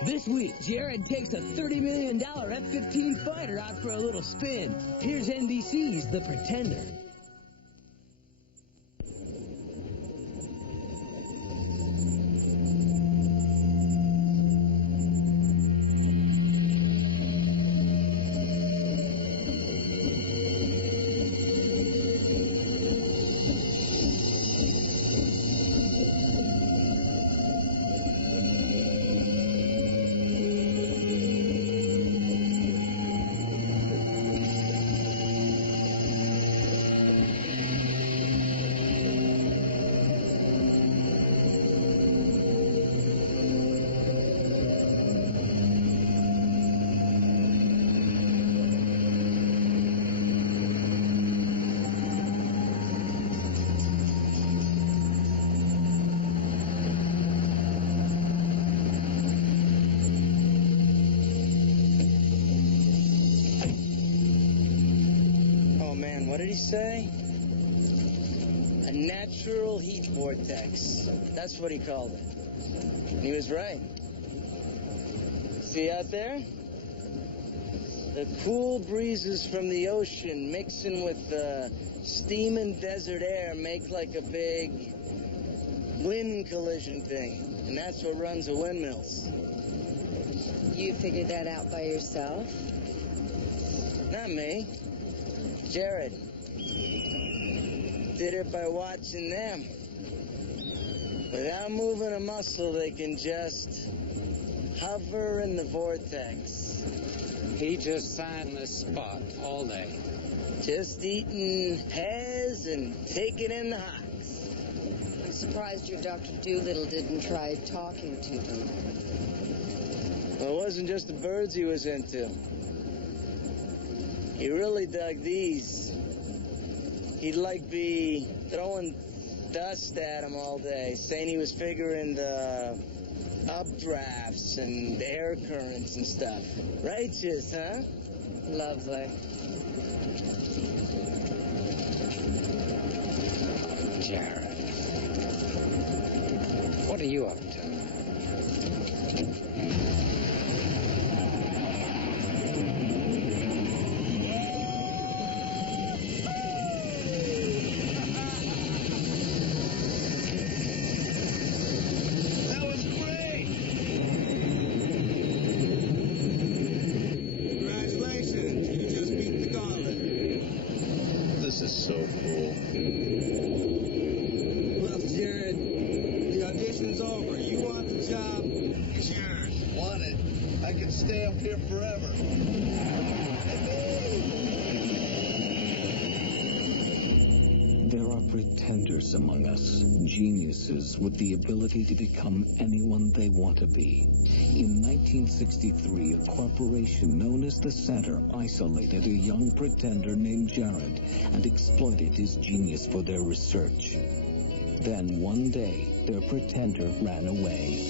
This week, Jared takes a $30 million F-15 fighter out for a little spin. Here's NBC's The Pretender. What did he say? A natural heat vortex. That's what he called it. And he was right. See out there? The cool breezes from the ocean mixing with the steaming desert air make like a big wind collision thing. And that's what runs the windmills. You figured that out by yourself? Not me. Jared did it by watching them. Without moving a muscle, they can just hover in the vortex. He just sat in the spot all day. Just eating pears and taking in the hocks. I'm surprised your Dr. Doolittle didn't try talking to them. Well, it wasn't just the birds he was into. He really dug these. He'd like be throwing dust at him all day, saying he was figuring the updrafts and the air currents and stuff. Righteous, huh? Lovely. Jared, what are you up to? So cool. Well, Jared, the audition's over. You want the job? It's yours. Want it. I can stay up here forever. There are pretenders among us, geniuses with the ability to become anyone they want to be. In 1963, a corporation known as the Center isolated a young pretender named Jared and exploited his genius for their research. Then one day, their pretender ran away.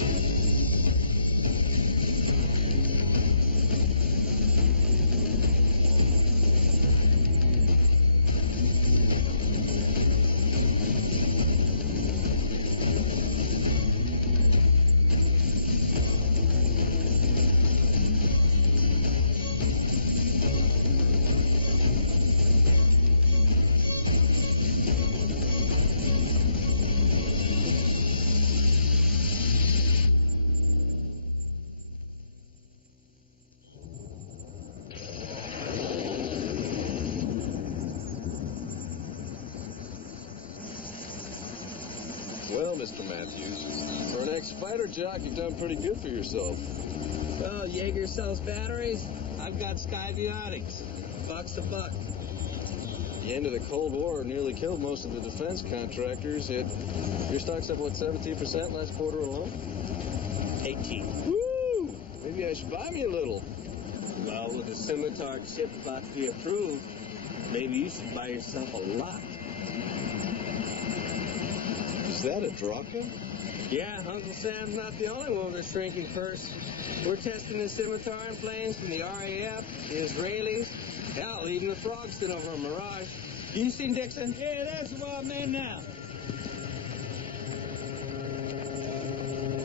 Well, Mr. Matthews, for an ex-fighter jock, you've done pretty good for yourself. Well, Jaeger sells batteries. I've got Skyviotics. Buck's a buck. The end of the Cold War nearly killed most of the defense contractors. Your stock's up, what, 17% last quarter alone? 18. Woo! Maybe I should buy me a little. Well, with the Scimitar chip about to be approved, maybe you should buy yourself a lot. Is that a Draka? Yeah, Uncle Sam's not the only one with a shrinking purse. We're testing the Scimitar in planes from the RAF, the Israelis, hell, even the Frogston over in Mirage. You seen Dixon? Yeah, that's the wild man now.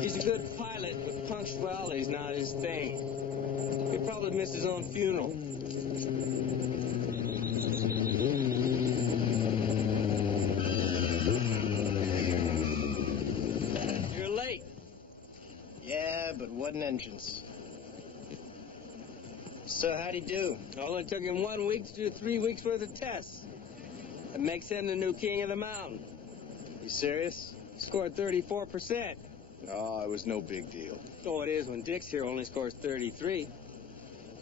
He's a good pilot, but punctuality's not his thing. He'll probably miss his own funeral. You're late. Yeah, but what an entrance. So how'd he do? Only took him 1 week to do 3 weeks worth of tests. That makes him the new king of the mountain. You serious? He scored 34%. Oh, it was no big deal. Oh, it is when Dick's here only scores 33.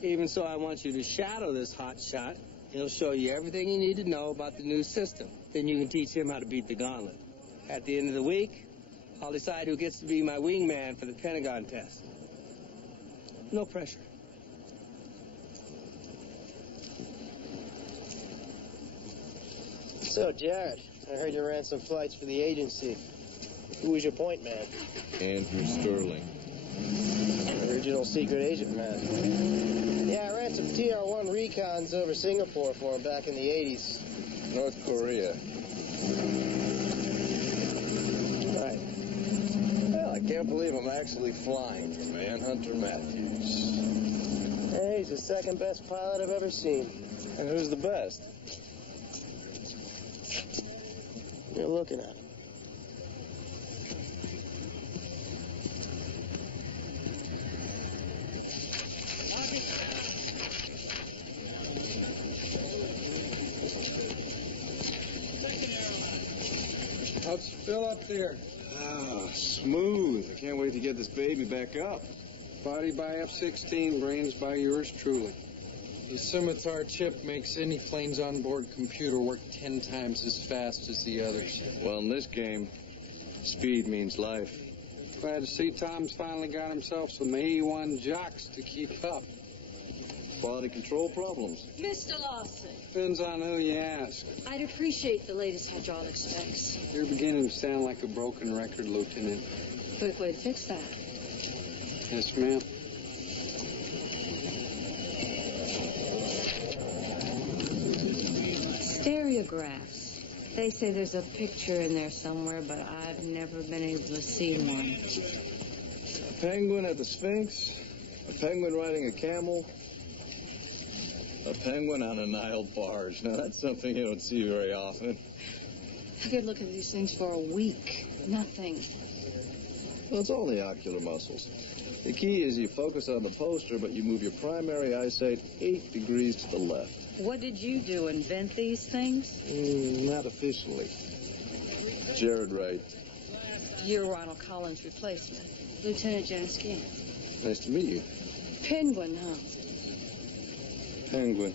Even so, I want you to shadow this hot shot. He'll show you everything you need to know about the new system. Then you can teach him how to beat the gauntlet. At the end of the week, I'll decide who gets to be my wingman for the Pentagon test. No pressure. So, Jared, I heard you ran some flights for the agency. Who was your point man? Andrew Sterling. Original secret agent man. Yeah, I ran some TR-1 recons over Singapore for him back in the 80s. North Korea. Right. Well, I can't believe I'm actually flying for Manhunter Matthews. Hey, he's the second best pilot I've ever seen. And who's the best? You're looking at him. How's it feel up there? Ah, smooth. I can't wait to get this baby back up. Body by F-16, brains by yours truly. The Scimitar chip makes any plane's onboard computer work 10 times as fast as the others. Well, in this game, speed means life. Glad to see Tom's finally got himself some A1 jocks to keep up. Quality control problems. Mr. Lawson, Depends on who you ask. I'd appreciate the latest hydraulic specs. You're beginning to sound like a broken record, Lieutenant. Quick way to fix that. Yes, ma'am. Stereographs. They say there's a picture in there somewhere, but I've never been able to see one. A penguin at the Sphinx, a penguin riding a camel, a penguin on a Nile barge. Now, that's something you don't see very often. I could look at these things for a week. Nothing. Well, it's all the ocular muscles. The key is you focus on the poster, but you move your primary eyesight 8 degrees to the left. What did you do, invent these things? Not officially. Jared Wright. You're Ronald Collins' replacement. Lieutenant Jansky. Nice to meet you. Penguin, huh? Penguin.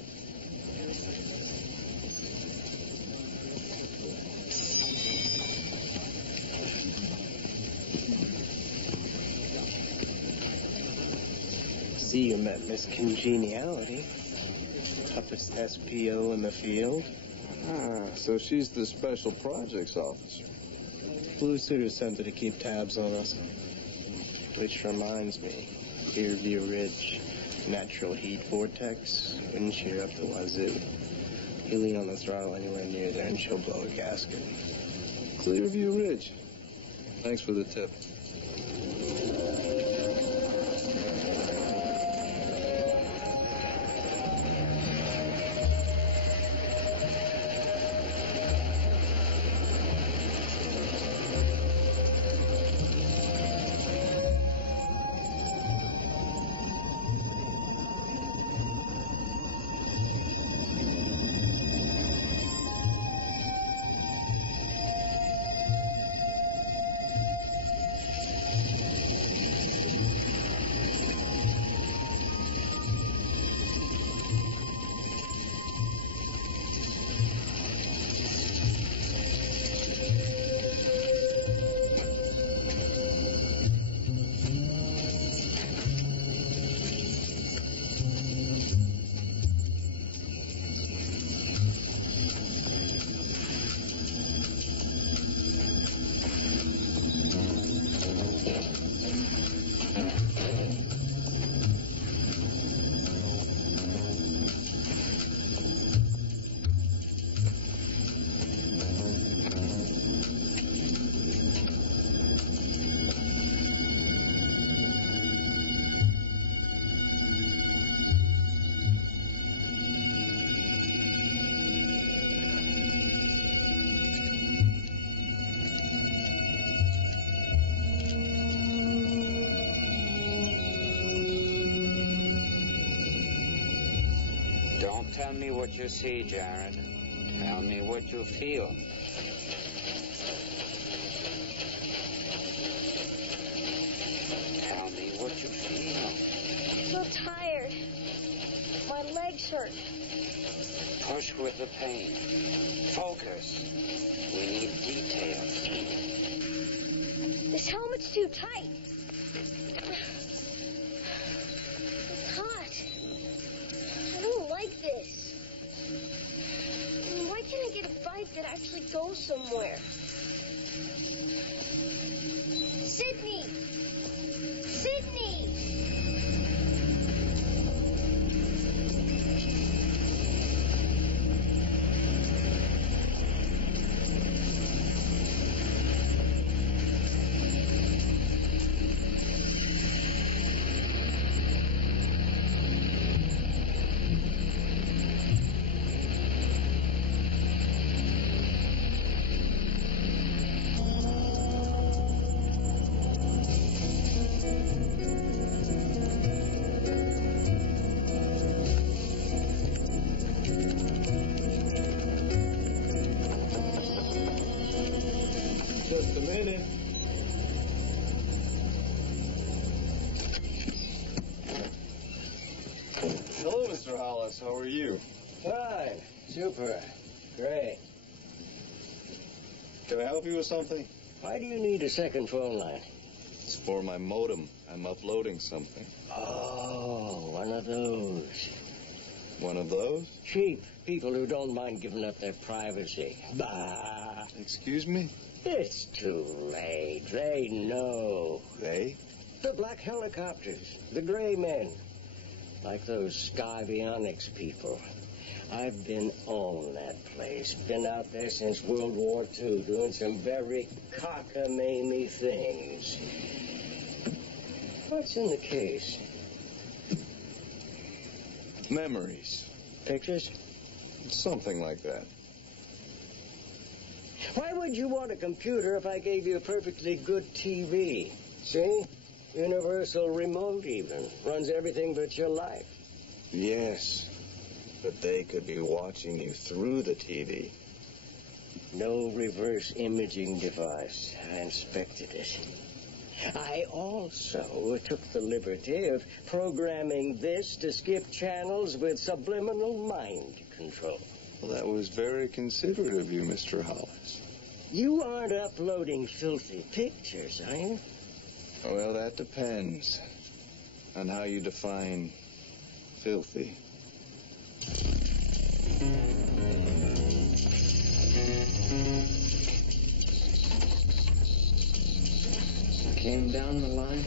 See, you met Miss Congeniality. Toughest SPO in the field. Ah, so she's the Special Projects Officer. Blue suit is sent to keep tabs on us. Which reminds me, Clearview Ridge, natural heat vortex, wind shear up the wazoo. You lean on the throttle anywhere near there and she'll blow a gasket. Clearview Ridge. Thanks for the tip. Don't tell me what you see, Jared. Tell me what you feel. Tell me what you feel. I'm so tired. My legs hurt. Push with the pain. Focus. We need details. This helmet's too tight. It's hot. I don't like this. Why can't I get a bike that actually goes somewhere? Sydney! Sydney! Just a minute. Hello, Mr. Hollis. How are you? Fine. Super. Great. Can I help you with something? Why do you need a second phone line? It's for my modem. I'm uploading something. Oh, one of those. One of those? Cheap people who don't mind giving up their privacy. Bah. Excuse me? It's too late. They know. They? The black helicopters. The gray men. Like those Skyvionics people. I've been on that place. Been out there since World War II, doing some very cockamamie things. What's in the case? Memories. Pictures? Something like that. Why would you want a computer if I gave you a perfectly good TV? See? Universal remote even. Runs everything but your life. Yes, but they could be watching you through the TV. No reverse imaging device. I inspected it. I also took the liberty of programming this to skip channels with subliminal mind control. Well, that was very considerate of you, Mr. Hollis. You aren't uploading filthy pictures, are you? Well, that depends on how you define filthy. Came down the line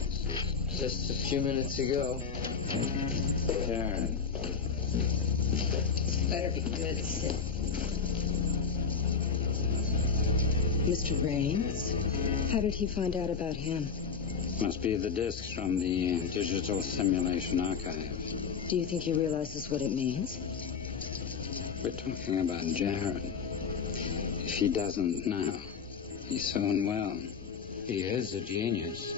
just a few minutes ago. Karen. Better be good, Sid. Mr. Raines? How did he find out about him? Must be the discs from the Digital Simulation Archive. Do you think he realizes what it means? We're talking about Jared. If he doesn't now, he soon will. He is a genius.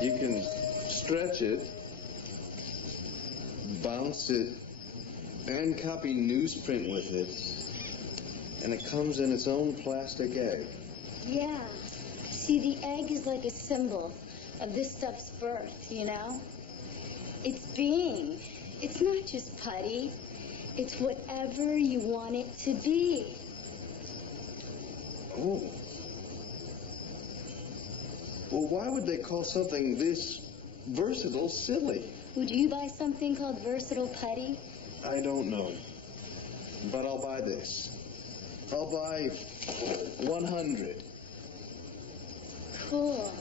You can stretch it, bounce it, and copy newsprint with it, and it comes in its own plastic egg. Yeah. See, the egg is like a symbol of this stuff's birth, you know? It's being. It's not just putty. It's whatever you want it to be. Oh. Well, why would they call something this versatile silly? Would you buy something called versatile putty? I don't know. But I'll buy this. I'll buy 100. Cool.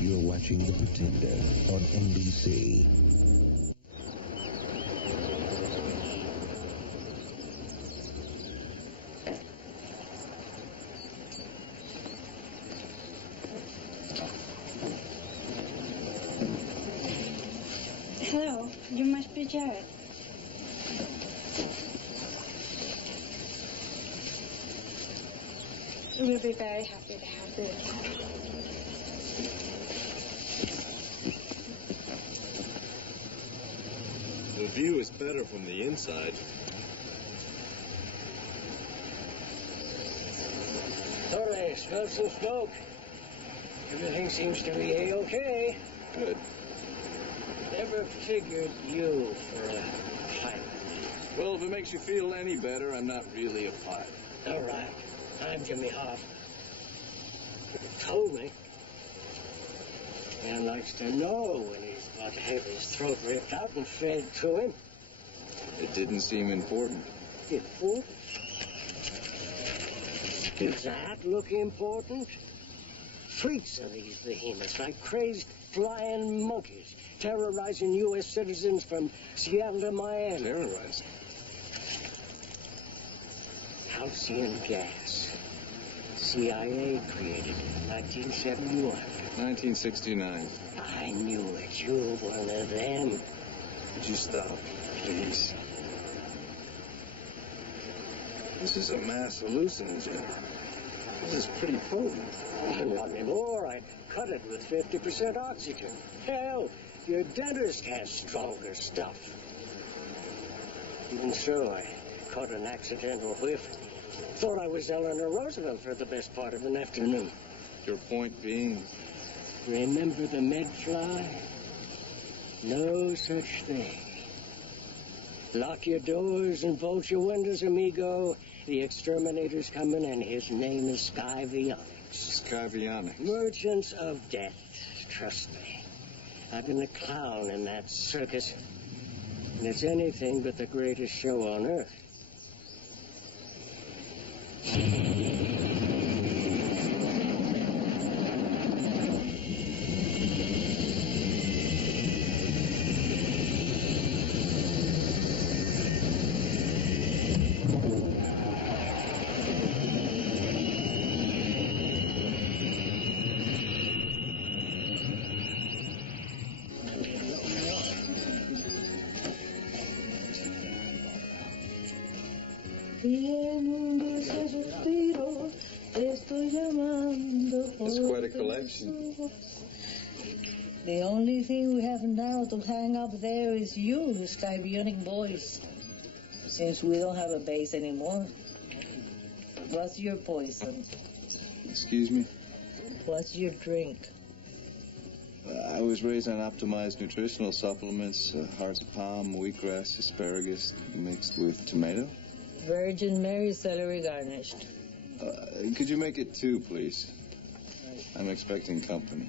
You're watching The Pretender on NBC. Hello, you must be Jared. We'll be very happy to have you. The view is better from the inside. Totally, smell some smoke. Everything seems to be A-okay. Good. Never figured you for a pilot. Well, if it makes you feel any better, I'm not really a pilot. All right. I'm Jimmy Hoff. Told me. Man likes to know when he's about to have his throat ripped out and fed to him. It didn't seem important. Important? Does that look important? Freaks of these behemoths, like crazed flying monkeys, terrorizing U.S. citizens from Seattle to Miami. Terrorizing? Halcyon gas. CIA created in 1971. 1969. I knew it. You were one of them. Would you stop, please? This is a mass hallucinogen. This is pretty potent. Not anymore. I'd cut it with 50% oxygen. Hell, your dentist has stronger stuff. Even so, I caught an accidental whiff. Thought I was Eleanor Roosevelt for the best part of an afternoon. Your point being? Remember the medfly? No such thing. Lock your doors and bolt your windows, amigo. The exterminator's coming, and his name is Skyvionics. Skyvionics? Merchants of death. Trust me. I've been a clown in that circus. And it's anything but the greatest show on earth. It's quite a collection. The only thing we have now to hang up there is you, Skybionic boys. Since we don't have a base anymore. What's your poison? Excuse me? What's your drink? I was raised on optimized nutritional supplements, hearts of palm, wheatgrass, asparagus, mixed with tomato. Virgin Mary celery garnished. Could you make it 2, please? I'm expecting company.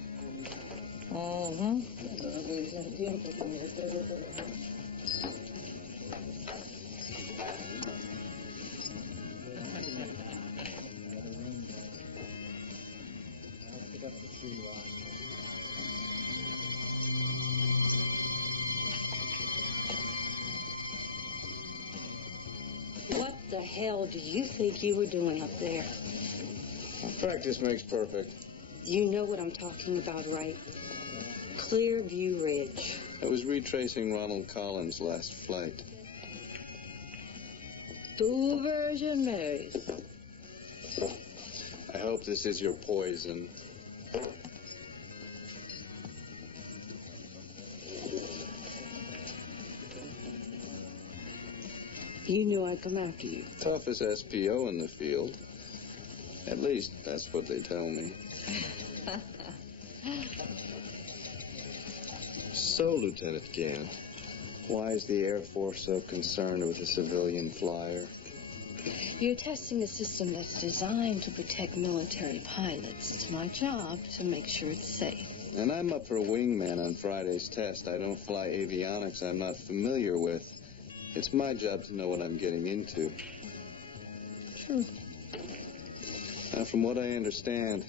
What the hell do you think you were doing up there? Practice makes perfect. You know what I'm talking about, right? Clearview Ridge. I was retracing Ronald Collins' last flight. 2 Virgin Marys. I hope this is your poison. You knew I'd come after you. Toughest SPO in the field. At least, that's what they tell me. So, Lieutenant Gant, why is the Air Force so concerned with a civilian flyer? You're testing a system that's designed to protect military pilots. It's my job to make sure it's safe. And I'm up for a wingman on Friday's test. I don't fly avionics I'm not familiar with. It's my job to know what I'm getting into. Sure. Now, from what I understand,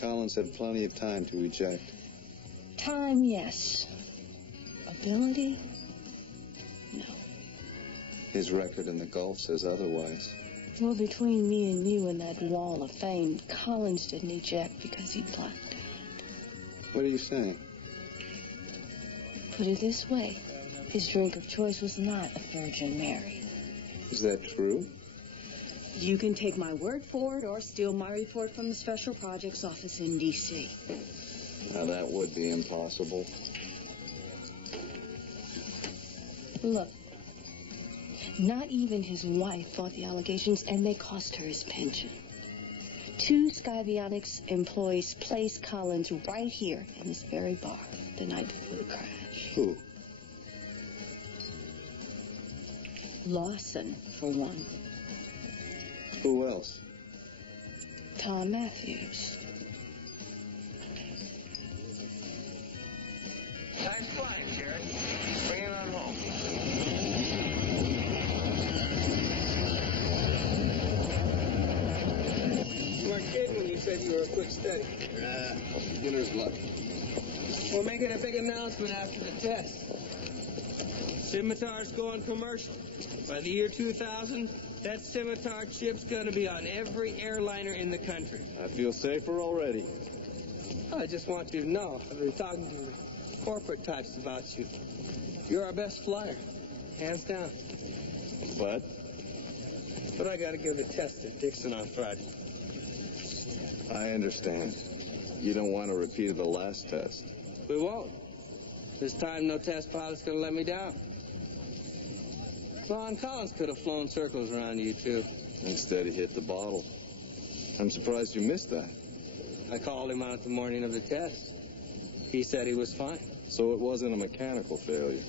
Collins had plenty of time to eject. Time, yes. Ability? No. His record in the Gulf says otherwise. Well, between me and you and that wall of fame, Collins didn't eject because he blacked out. What are you saying? Put it this way. His drink of choice was not a Virgin Mary. Is that true? You can take my word for it or steal my report from the Special Projects Office in D.C. Now, that would be impossible. Look, not even his wife fought the allegations, and they cost her his pension. 2 Skybionics employees placed Collins right here in this very bar the night before the crash. Who? Lawson, for one. Who else? Tom Matthews. Nice flying, Jared. Bring it on home. You weren't kidding when you said you were a quick study. Beginner's luck. We're making a big announcement after the test. Scimitar's going commercial. By the year 2000, that Scimitar chip's going to be on every airliner in the country. I feel safer already. I just want you to know, I've been talking to the corporate types about you. You're our best flyer, hands down. But I got to give the test to Dixon on Friday. I understand. You don't want a repeat of the last test. We won't. This time, no test pilot's going to let me down. Ron Collins could have flown circles around you, too. Instead, he hit the bottle. I'm surprised you missed that. I called him out the morning of the test. He said he was fine. So it wasn't a mechanical failure.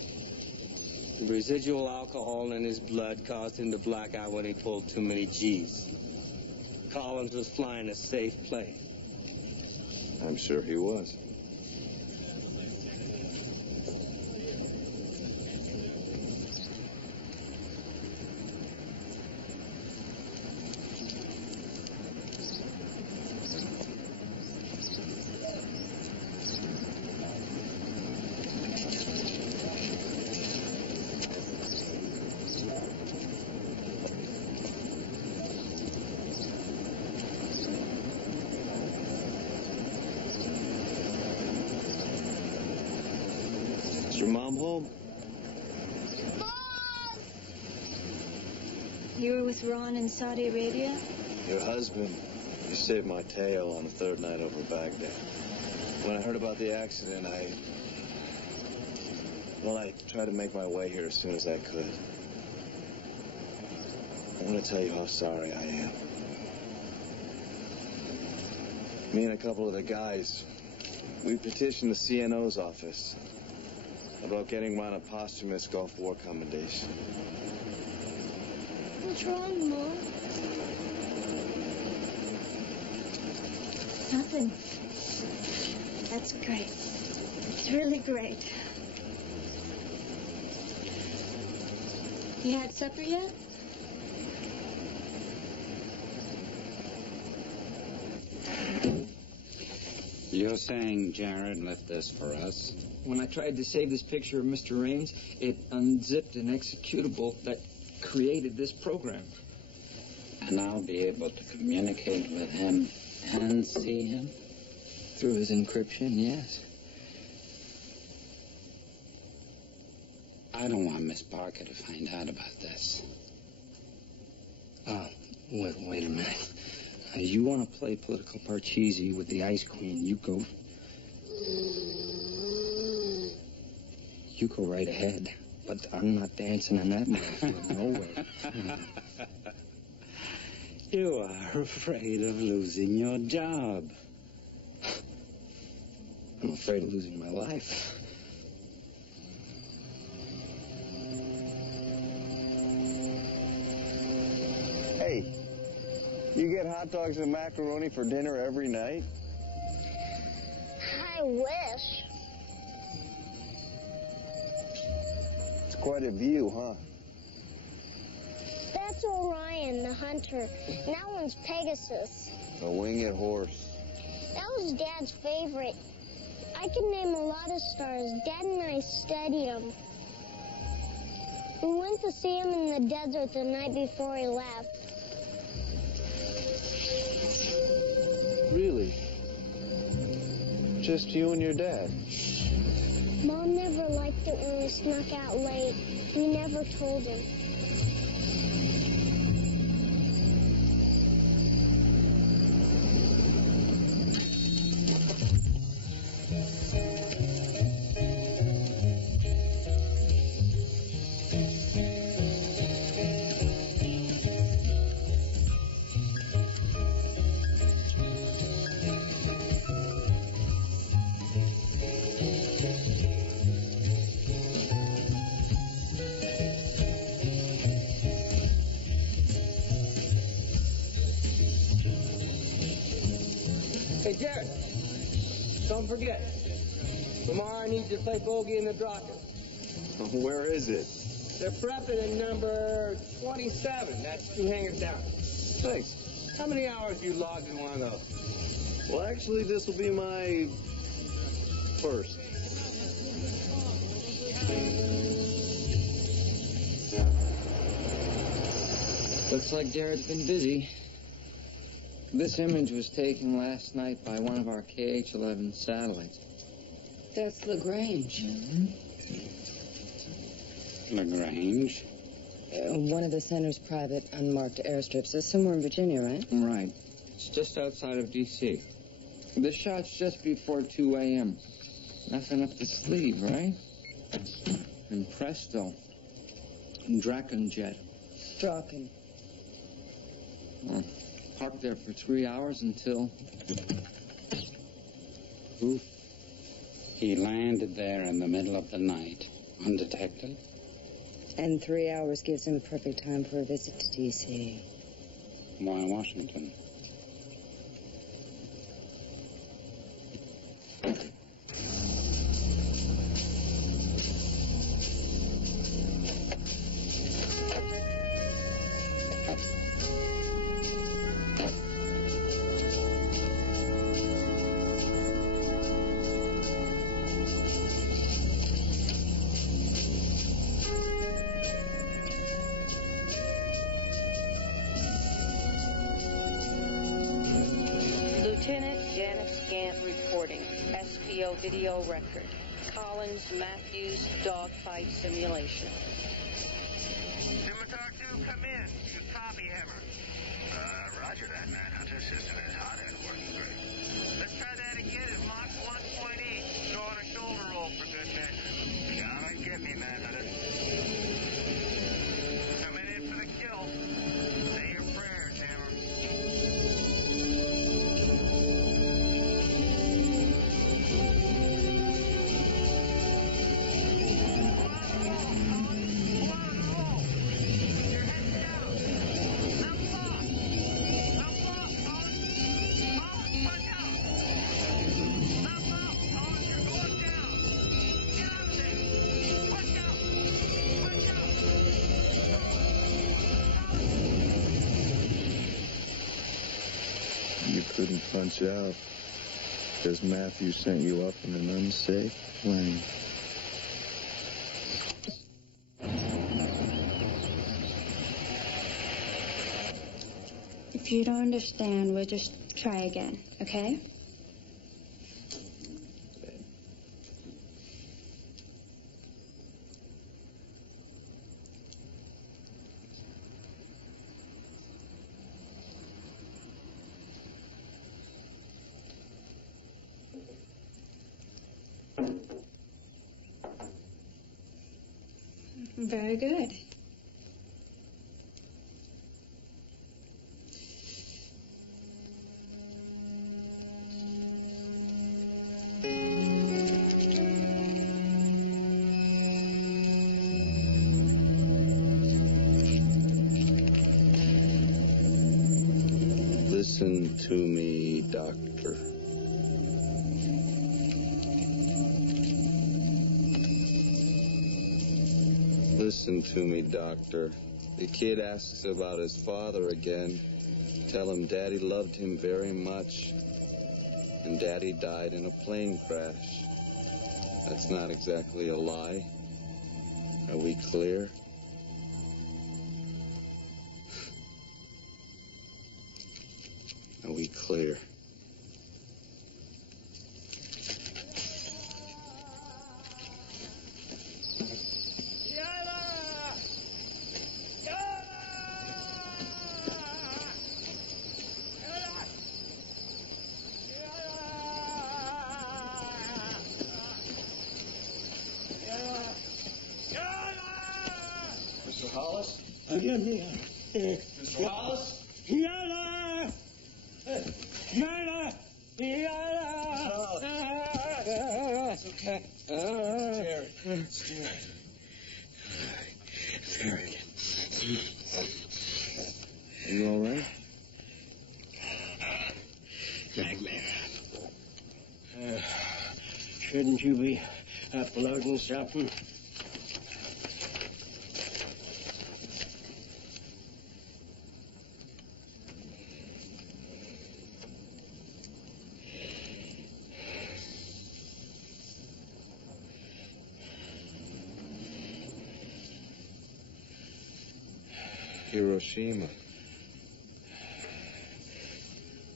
The residual alcohol in his blood caused him to black out when he pulled too many G's. Collins was flying a safe plane. I'm sure he was. Is your mom home? You were with Ron in Saudi Arabia? Your husband. He saved my tail on the 3rd night over Baghdad. When I heard about the accident, I tried to make my way here as soon as I could. I want to tell you how sorry I am. Me and a couple of the guys, we petitioned the CNO's office about getting Ron a posthumous Gulf War commendation. What's wrong, Mom? Nothing. That's great. It's really great. You had supper yet? You're saying Jared left this for us? When I tried to save this picture of Mr. Raines, it unzipped an executable that created this program. And I'll be able to communicate with him and see him? Through his encryption, yes. I don't want Miss Parker to find out about this. Oh, wait a minute. You want to play political parcheesi with the Ice Queen, you go right ahead. But I'm not dancing in that minefield, no way. You are afraid of losing your job. I'm afraid of losing my life. Hey, you get hot dogs and macaroni for dinner every night? I wish. It's quite a view, huh? That's Orion, the hunter. And that one's Pegasus. A winged horse. That was Dad's favorite. I can name a lot of stars. Dad and I studied them. We went to see him in the desert the night before he left. Really? Just you and your dad? Mom never liked it when we snuck out late. We never told him. Hey, Jared, don't forget. Tomorrow I need you to play bogey in the Draken. Where is it? They're prepping in number 27. That's 2 hangers down. Thanks. How many hours you logged in one of those? Well, actually, this will be my first. Looks like Jared's been busy. This image was taken last night by one of our KH-11 satellites. That's Lagrange. Lagrange? One of the center's private unmarked airstrips. It's somewhere in Virginia, right? Right. It's just outside of D.C. The shot's just before 2 a.m. Nothing up the sleeve, right? And presto. Draken jet. Draken. Well, parked there for 3 hours until... Oof. He landed there in the middle of the night, undetected. And 3 hours gives him perfect time for a visit to D.C. Why Washington? Lieutenant Janet Scant reporting. SPO video record. Collins Matthews dogfight simulation. Scimitar 2, come in. You copy, Hammer. Roger that, Manhunter. System is hot and working great. Let's try that again at Mach 1.8. Go on a shoulder roll for good measure. Come and get me, Manhunter. Coming in for the kill. Say your prayers, Hammer. You couldn't punch out because Matthew sent you up in an unsafe plane. If you don't understand, we'll just try again, okay? Very good. Listen to me, Doctor. Listen to me, Doctor. The kid asks about his father again. Tell him Daddy loved him very much, and Daddy died in a plane crash. That's not exactly a lie. Are we clear? Are we clear? Mr. Hollis? Mr. Hollis? Yalla! Yalla! Yalla! It's okay. Jerry. Jerry. Are you all right? Nightmare. Shouldn't you be uploading something? Hiroshima.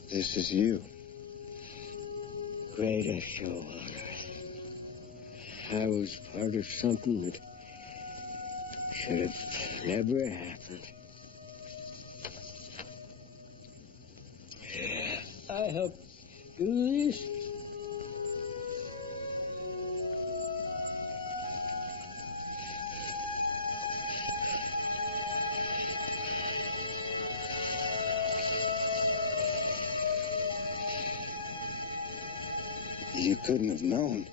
This is you. Greatest show on earth. I was part of something that should have never happened. I helped do this. You couldn't have known.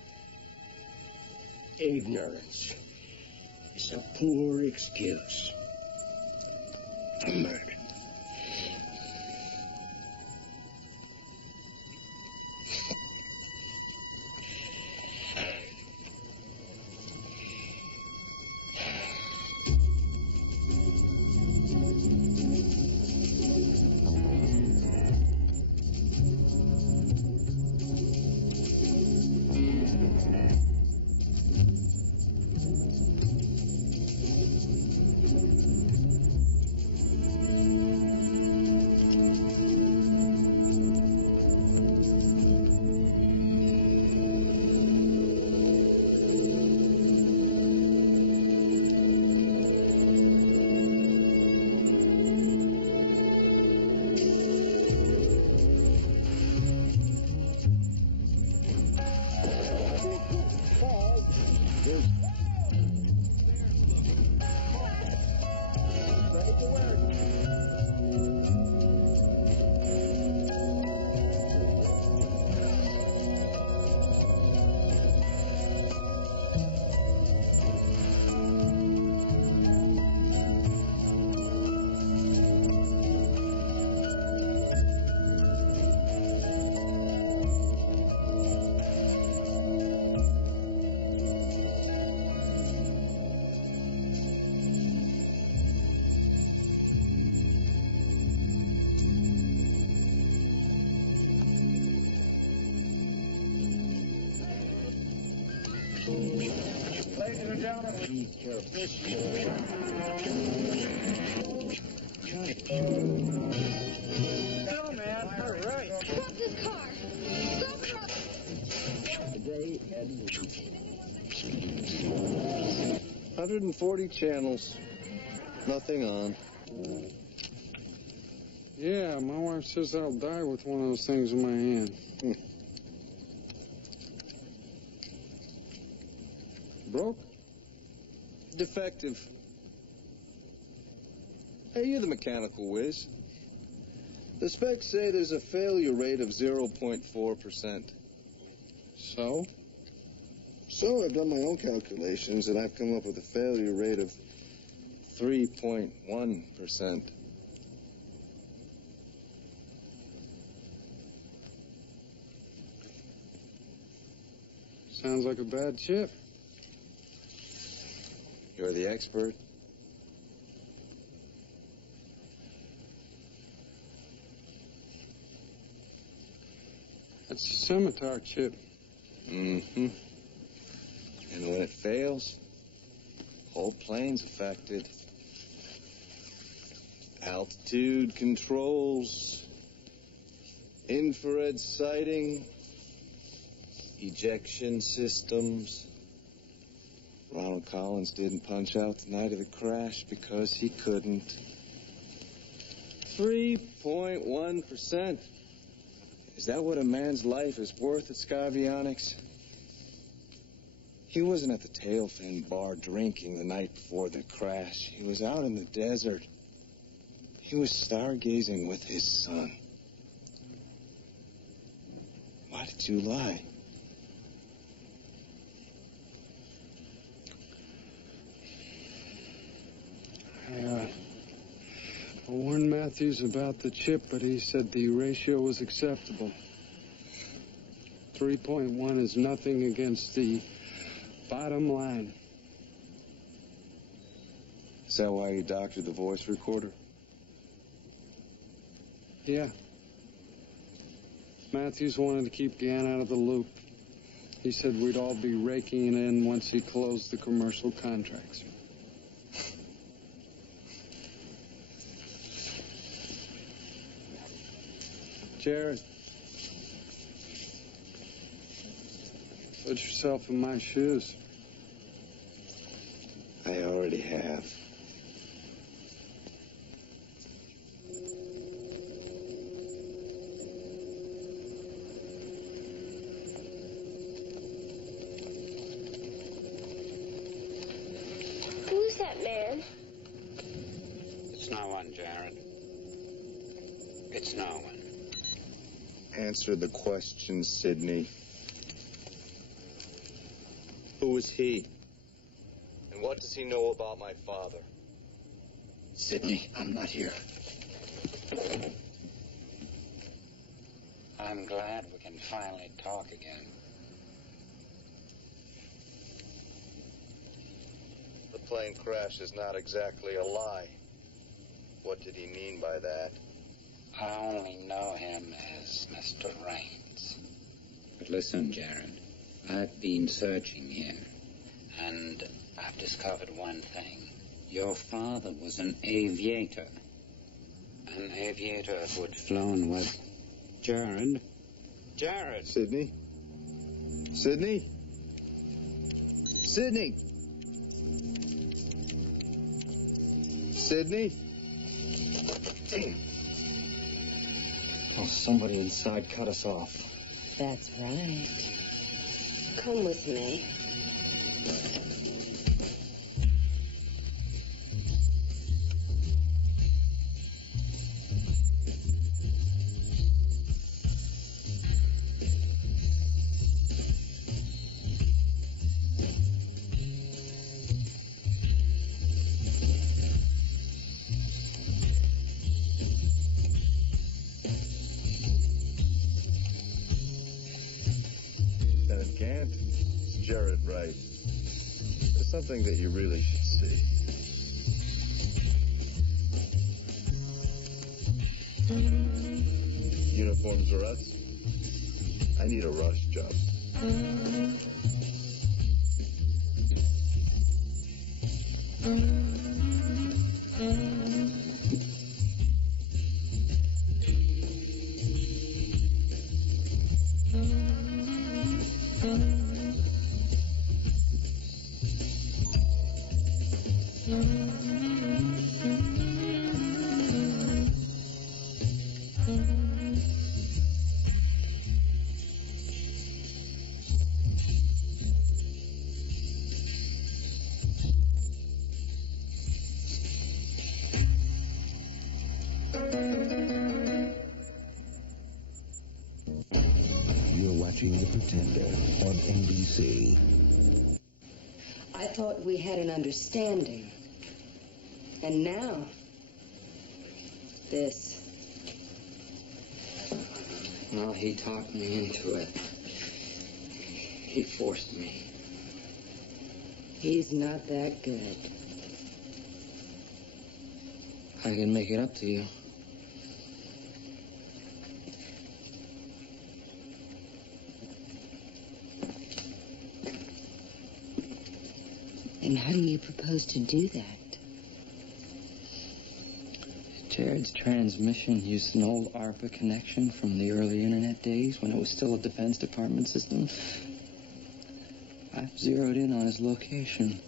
Ignorance is a poor excuse for murder. Go, man. All right. Stop this car. Stop it. Today, 140 channels. Nothing on. Yeah, my wife says I'll die with one of those things in my hand. Broke? Defective. Hey, you're the mechanical whiz. The specs say there's a failure rate of 0.4%. So? So I've done my own calculations, and I've come up with a failure rate of 3.1%. Sounds like a bad chip. You're the expert. That's a scimitar chip. Mm-hmm. And when it fails, whole plane's affected. Altitude controls, infrared sighting, ejection systems. Ronald Collins didn't punch out the night of the crash because he couldn't. 3.1%. Is that what a man's life is worth at Skyvionics? He wasn't at the tail fin bar drinking the night before the crash. He was out in the desert. He was stargazing with his son. Why did you lie? I warned Matthews about the chip, but he said the ratio was acceptable. 3.1 is nothing against the bottom line. Is that why you doctored the voice recorder? Yeah. Matthews wanted to keep Gann out of the loop. He said we'd all be raking it in once he closed the commercial contracts. Jared, put yourself in my shoes. I already have. Who's that man? It's no one, Jared. It's no one. Answer the question, Sidney. Who is he? And what does he know about my father? Sidney, I'm not here. I'm glad we can finally talk again. The plane crash is not exactly a lie. What did he mean by that? I only know him as Mr. Raines. But listen, Jared, I've been searching here, and I've discovered one thing. Your father was an aviator. An aviator who'd flown with Jared. Jared! Sidney? Sidney? Sidney? Sidney? Damn. Oh, somebody inside cut us off. That's right. Come with me. Lieutenant Gant, it's Jared Wright. There's something that you really should see. Uniforms or us? I need a rush job. You're watching The Pretender on NBC. I thought we had an understanding. And now, this. Well, he talked me into it. He forced me. He's not that good. I can make it up to you. And how do you propose to do that? Jared's transmission used an old ARPA connection from the early internet days when it was still a Defense Department system. I've zeroed in on his location.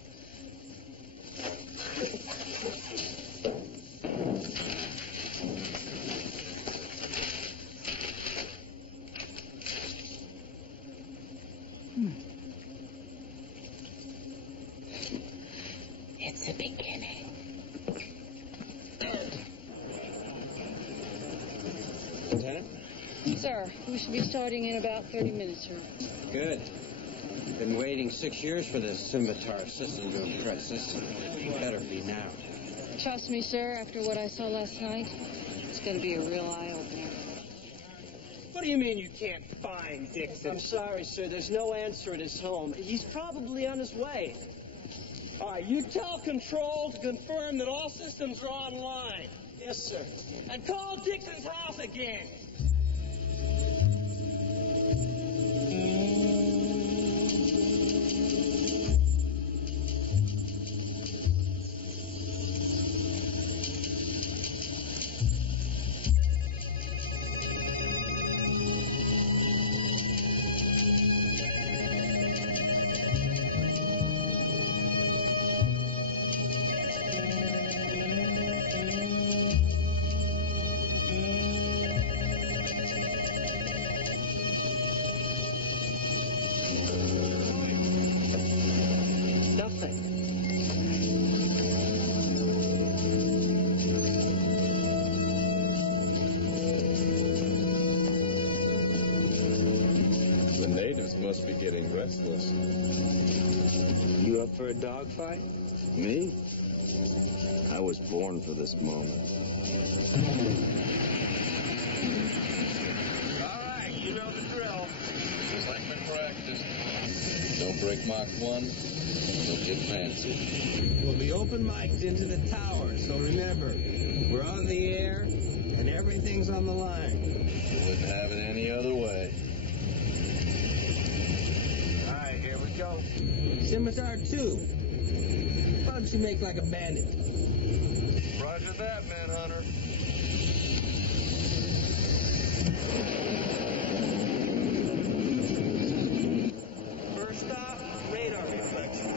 It's a beginning. Lieutenant? Sir, we should be starting in about 30 minutes, sir. Good. Been waiting 6 years for this scimitar system to impress us. Better be now. Trust me, sir, after what I saw last night, it's going to be a real eye-opener. What do you mean you can't find Dixon? I'm sorry, sir. There's no answer at his home. He's probably on his way. All right, you tell Control to confirm that all systems are online. Yes, sir. And call Dixon's house again. The natives must be getting restless. You up for a dogfight? Me? I was born for this moment. All right, you know the drill. Just like we practiced. Don't break Mach 1, you'll get fancy. We'll be open mic'd into the tower, so remember, we're on the air, and everything's on the line. Wouldn't have it any other way. All right, here we go. Scimitar 2. Why don't you make like a bandit? Roger that, Manhunter. First stop, radar reflection.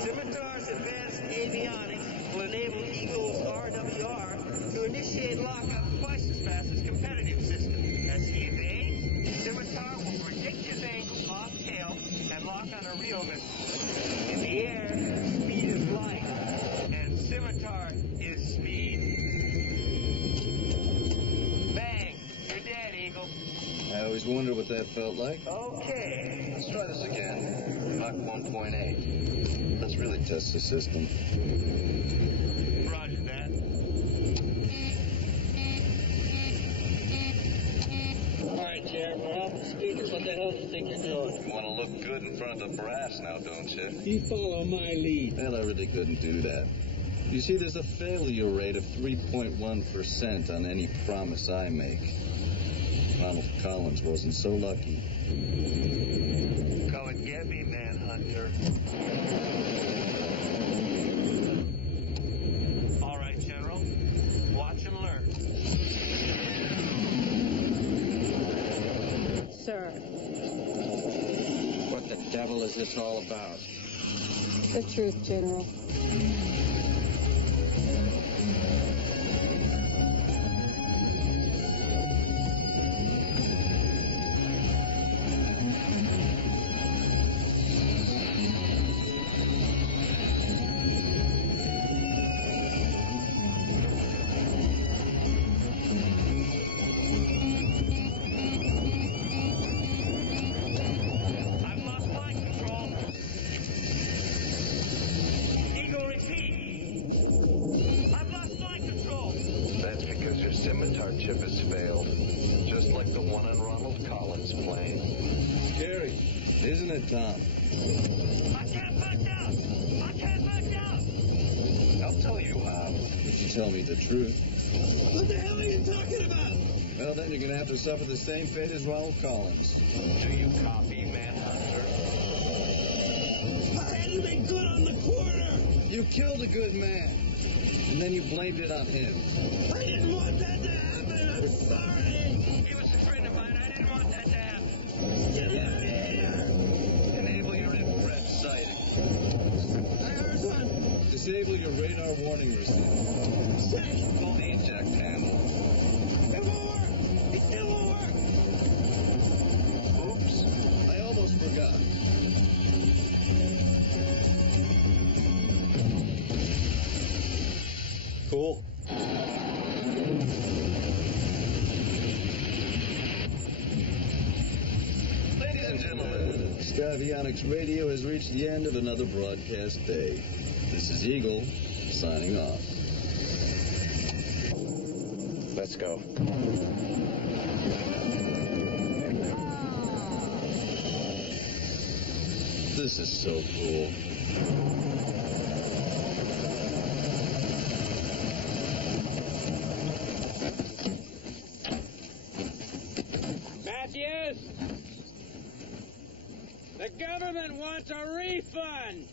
Scimitar's advanced avionics will enable Eagle's RWR to initiate lockup twice as fast as competitive system. As he evades, Scimitar will predict his angle off tail and lock on a reel missile. In the air, speed is light, and Scimitar is speed. Bang! You're dead, Eagle. I always wondered what that felt like. Okay. Let's try this again. Mach 1.8. Let's really test the system. Roger that. All right, Jared, we're off the speakers. What the hell do you think you're doing? You want to look good in front of the brass now, don't you? You follow my lead. Well, I really couldn't do that. You see, there's a failure rate of 3.1% on any promise I make. Ronald Collins wasn't so lucky. Come and get me, Manhunter. All right, General. Watch and learn. Sir, What the devil is this all about? the truth, General. I've lost flight control. Eagle, repeat. I've lost flight control. That's because your scimitar chip has failed. Just like the one on Ronald Collins' plane. Scary, isn't it, Tom? I can't back down. I can't back down. I'll tell you how. If you tell me the truth. What the hell are you talking about? Well, then you're going to have to suffer the same fate as Ronald Collins. Do you copy, Manhunter? I had to make good on the corner! You killed a good man, and then you blamed it on him. I didn't want that to happen! I'm sorry! He was a friend of mine. I didn't want that to happen. Get him here! Enable your infrared sighting. I heard one. Disable your radar warning receiver. Say, Pull the eject handle. it won't work! It still won't work! Oops, I almost forgot. Cool. Ladies and gentlemen, Skyvionics Radio has reached the end of another broadcast day. This is Eagle, signing off. Let's go. This is so cool. Matthews! The government wants a refund!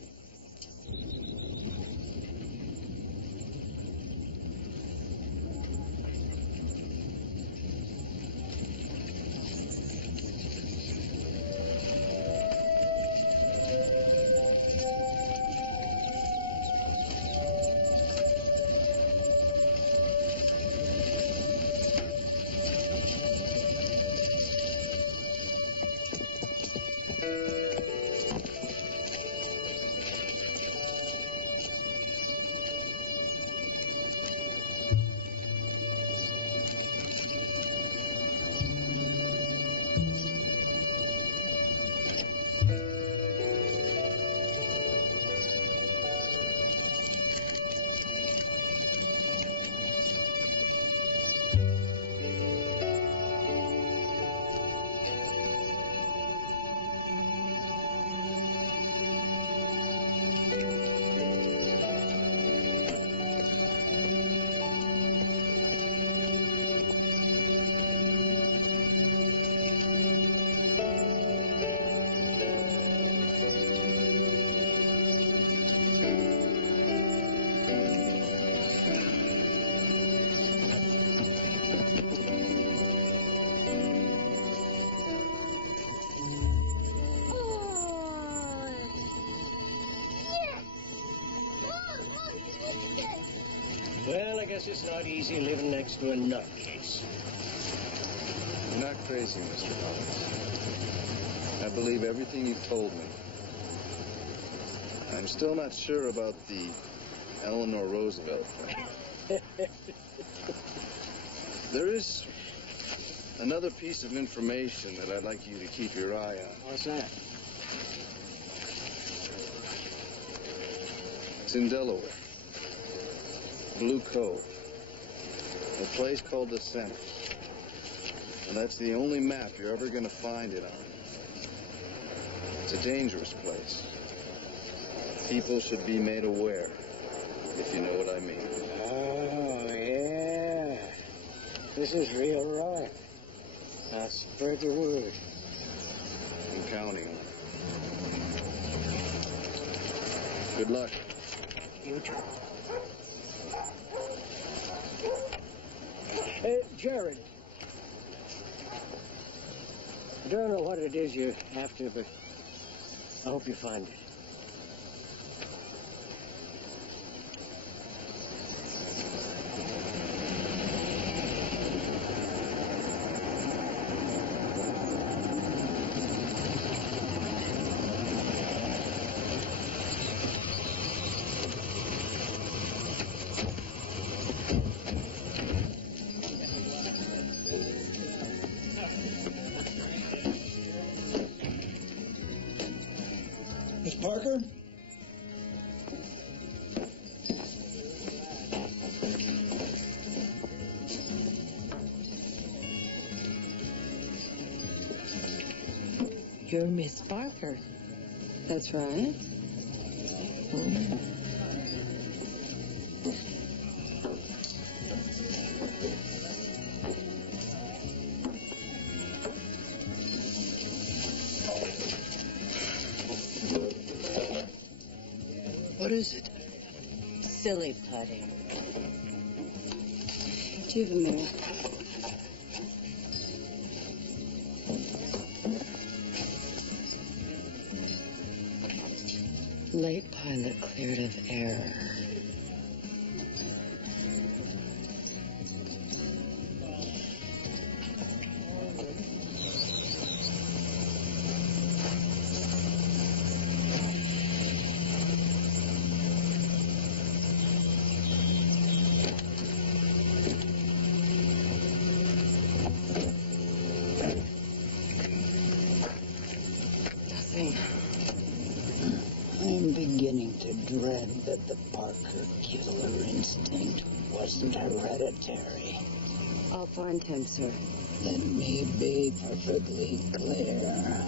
Well, I guess it's not easy living next to a nutcase. You're not crazy, Mr. Collins. I believe everything you've told me. I'm still not sure about the Eleanor Roosevelt thing. There is another piece of information that I'd like you to keep your eye on. What's that? It's in Delaware. Blue Cove. A place called the Center. And that's the only map you're ever going to find it on. It's a dangerous place. People should be made aware, if you know what I mean. Oh, yeah. This is real right. Now spread the word. I'm counting on it. Good luck. You too. Jared. I don't know what it is you're after, but I hope you find it. Miss Parker? You're Miss Parker. That's right. is it? Silly putty. Do you have a mirror? Late pilot cleared of error. I'm beginning to dread that the Parker killer instinct wasn't hereditary. I'll find him, sir. Let me be perfectly clear.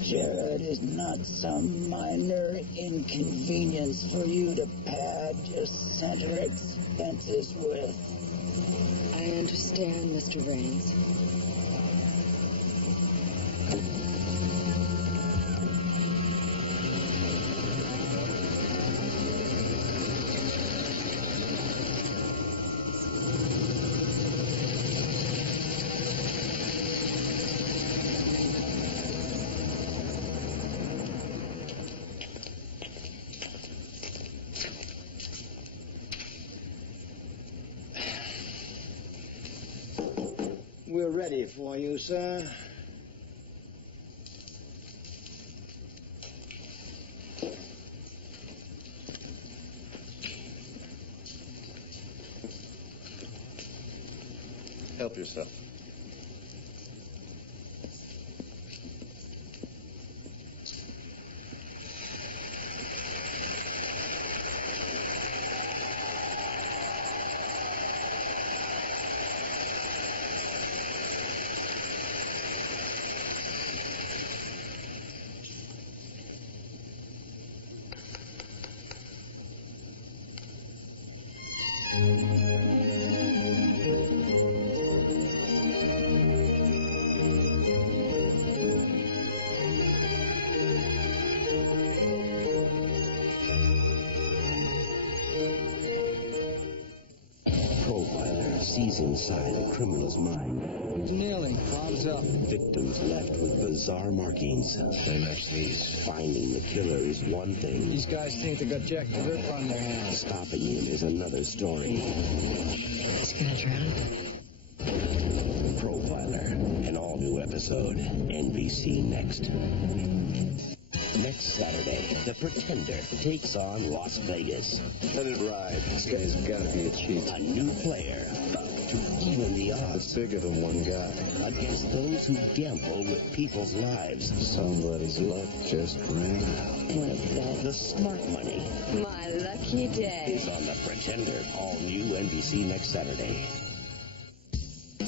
Jared is not some minor inconvenience for you to pad your center expenses with. I understand, Mr. Raines. We're ready for you, sir. Help yourself. Profiler sees inside a criminal's mind. Kneeling, palms up. Victims left with bizarre markings. MFCs. Finding the killer is one thing. These guys think they got Jack the Ripper on their hands. Stopping him is another story. He's gonna drown. Profiler, an all-new episode. NBC Next. Next Saturday, The Pretender takes on Las Vegas. Let it ride. This guy's got to be a cheat. A new player to even the odds. It's bigger than one guy. Against those who gamble with people's lives. Somebody's luck just ran out. What is that? The smart money My lucky day. is on The Pretender. All new NBC next Saturday.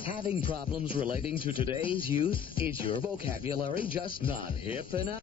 Having problems relating to today's youth? Is your vocabulary just not hip enough?